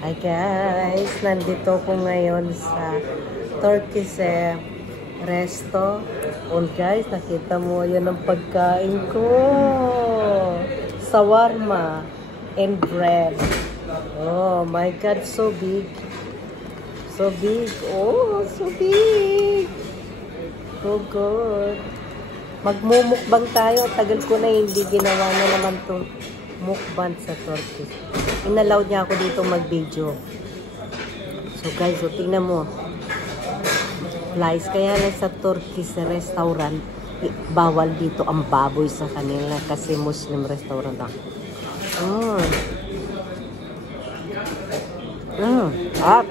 Hi guys, nandito ko ngayon sa Turkish resto. Guys, nakita mo yan ang pagkain ko. Shawarma and bread. Oh my God, so big. So big. Oh, so big. So good. Magmumukbang tayo. Tagal ko na hindi ginawa na naman itong mukbang sa Turkish. Inalaw niya ako dito mag-video. So guys, tingnan mo. Flies. Kaya lang sa Turkish restaurant, bawal dito ang baboy sa kanila kasi Muslim restaurant lang. Up.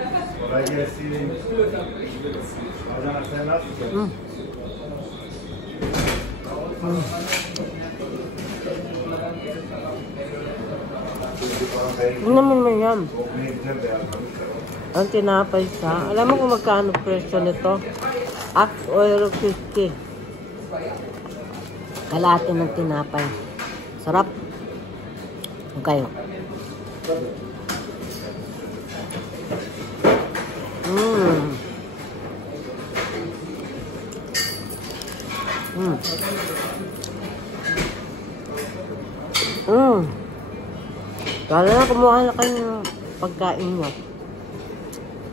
Ano naman yan? Ang tinapay siya. Alam mo kung magkano presyo nito? At euro 50. Kalahati ng tinapay. Sarap. Okay. Kala na kumuha na kayo ng pagkain nyo.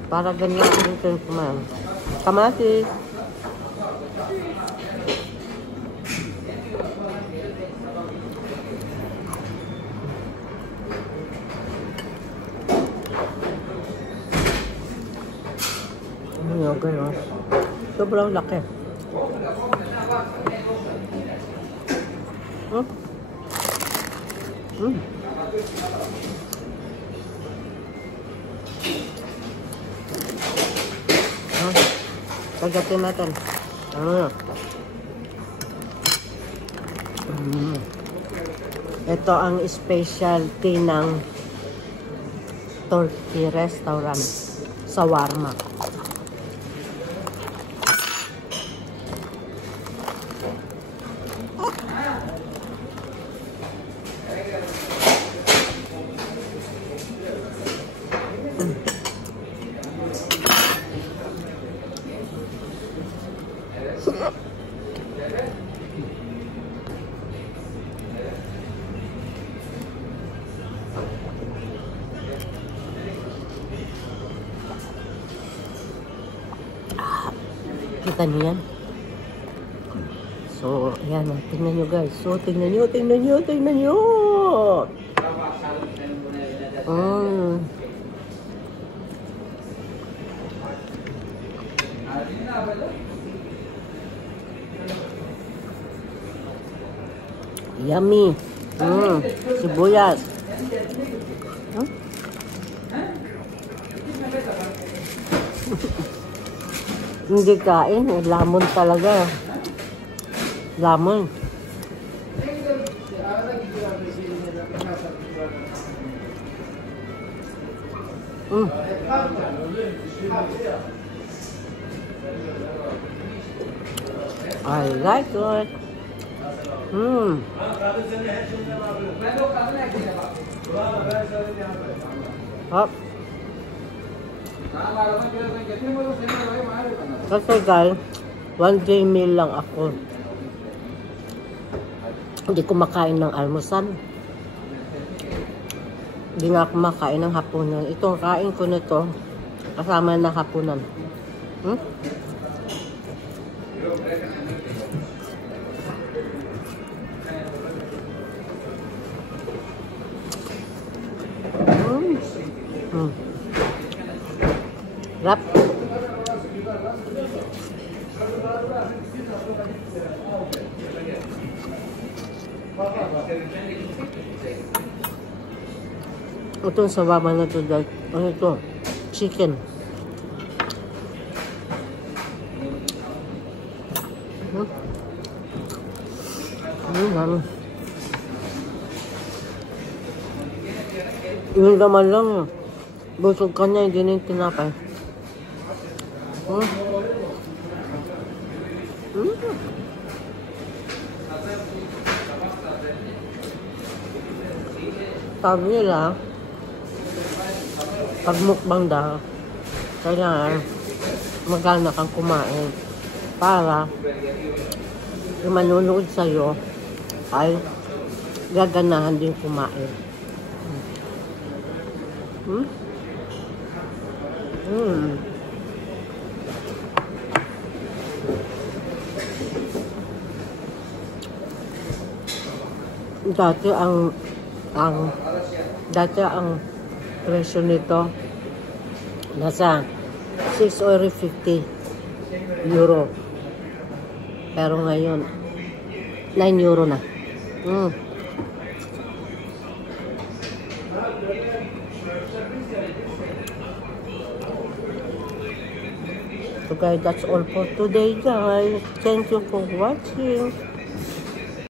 Para ganyan ang kayo kumain. Kamatis. Ano yung gano'n? Sobrang laki. Pagdating natin. Ito ang specialty ng Turkey restaurant. Shawarma. Kita niyo yan? So, ayan. Tingnan nyo guys. So, tingnan nyo. Yummy. Sibuyas. Hindi kain, lamon talaga. Lamon. I like it. Hop. Kasi guys, 1 day meal lang ako. Hindi ko makain ng almusal. Hindi nga ako makain ng hapunan. Itong kain ko nito, kasama na hapunan. Rap. Itong shawarma na ito, ano ito? Chicken. Yung laman lang, busog ka niya, hindi na yung tinapay. Sabi nila, pag mukbang daw, kailangan magana kang kumain para yung manunood sa'yo ay gaganahan din kumain. Dati ang presyo nito nasa 6 or 50 euro. Pero ngayon 9 euro na. So guys, that's all for today guys. Thank you for watching.